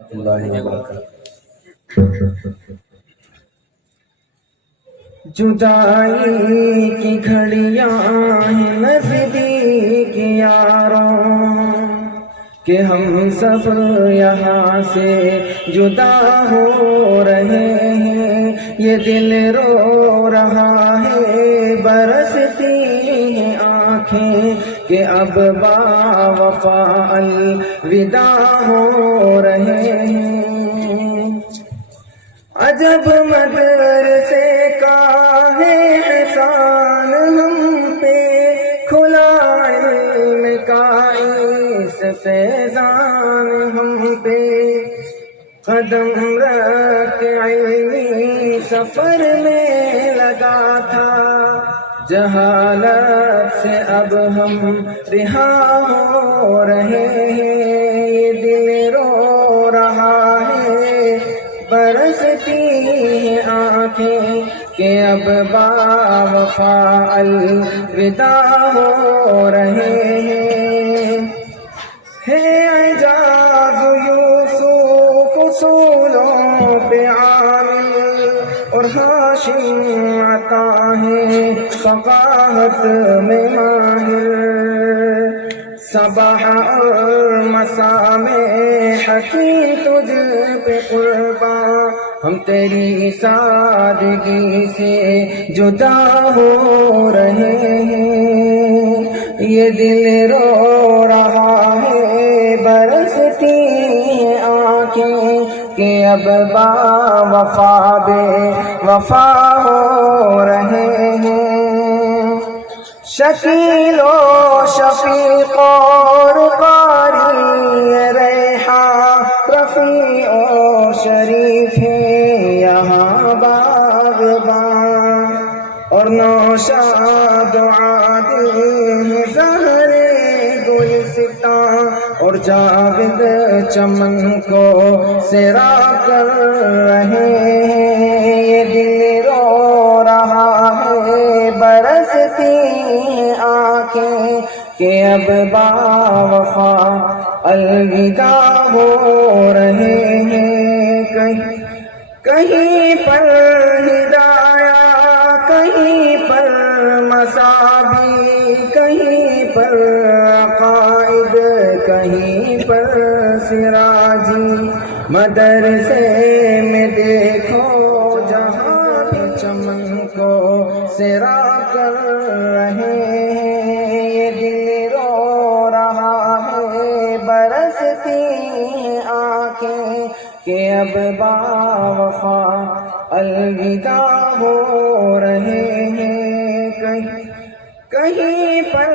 اللہ وبرکاتہ۔ جدائی کی گھڑیاں ہیں نزدیک یاروں کہ ہم سب یہاں سے جدا ہو رہے ہیں، یہ دل رو رہا ہے برستی ہیں آنکھیں کہ اب با وفا الوداع ہو رہے ہیں۔ عجب مدرسے کا ہے احسان ہم پہ، کھلا علم کا اس فیضان ہم پہ، قدم رکھ علمی سفر میں لگا تھا، جہالت سے اب ہم رہا ہو رہے ہیں، یہ دل رو رہا ہے برستی ہیں آنکھیں کہ اب با وفا الوداع ہو رہے ہیں۔ ہے اعجاز یوسف اصولوں پہ عامل، اور ہاشم عطا ہے فقاہت میں ماہر، صباح اور مساء میں حکیم تجھ پہ قرباں، ہم تیری سادگی سے جدا ہو رہے ہیں، یہ دل رو رہا ہے برستی ہیں آنکھیں کہ اب با وفا بے وفا ہو رہے ہیں۔ شکیل و شفیق اور قاری ریحاں، رفیع و شریف ہے یہاں باغباں، اور نوشاد و عادل ہے زہر گلستاں، اور جاوید چمن کو سرا کر رہے ہیں، یہ دل رو رہا ہے برستی ہیں آنکھیں کہ اب با وفا الوداع ہو رہے ہیں۔ کہیں پر ہدایہ، کہیں پر مصابی، کہیں پر عقائد، کہیں پر سراجی، مدرسے میں دیکھو جہاں بھی چمن کو سرا کر رہے ہیں، یہ دل رو رہا ہے برستی ہیں آنکھیں کہ اب با وفا الوداع ہو رہے ہیں۔ کہیں پر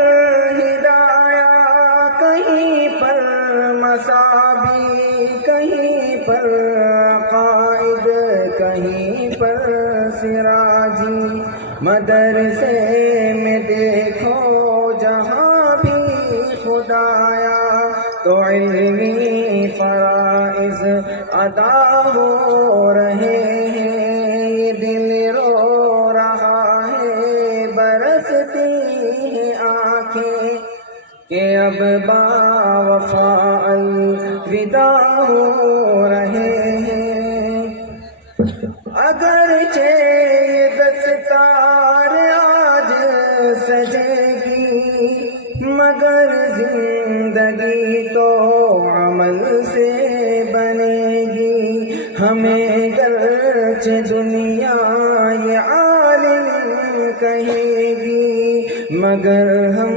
ہدایہ، کہیں پر مصابی، کہیں پر عقائد، کہیں پر سراجی، مدرسے میں دیکھو جہاں بھی خدایا، تو علمی فرائض ادا ہو رہے ہیں، یہ دل رو رہا ہے برستی ہیں آنکھیں کہ اب با وفا الوداع ہو رہے ہیں۔ اگرچہ یہ دستار آج سجے گی، مگر زندگی تو عمل سے بنے گی، ہمیں گرچہ دنیا یہ عالم کہے گی، مگر ہم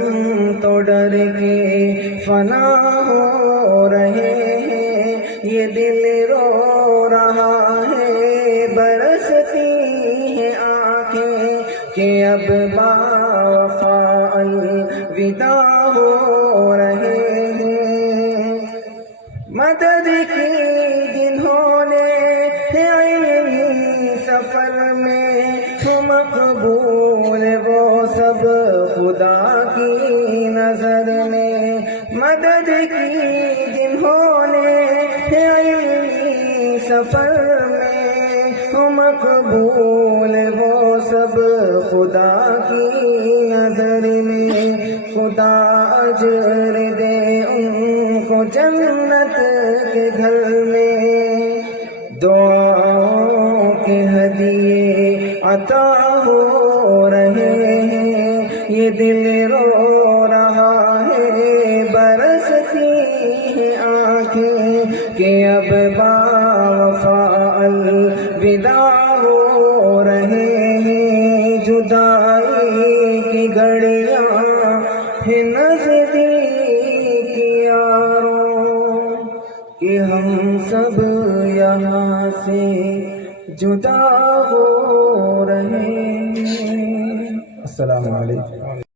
تو ڈر کے فنا ہو رہے ہیں، یہ دل رو رہا ہے برستی ہیں آنکھیں کہ اب با وفا الوداع ہو رہے ہیں۔ مدد کی جنہوں نے علمی سفر میں ہو مقبول، وہ سب خدا کی نظر میں، مدد کی جنہوں نے علمی سفر میں ہو مقبول، وہ سب خدا کی نظر میں، خدا اجر دے ان کو جنت کے گھر میں، عطا ہو رہے ہیں، یہ دل رو رہا ہے، برستی ہیں آنکھیں کہ اب باوفا الوداع ہو رہے ہیں، جدائی کی گھڑیاں ہیں نزدیک یاروں کہ ہم سب یہاں سے جدا ہو رہے ہیں۔ السلام علیکم۔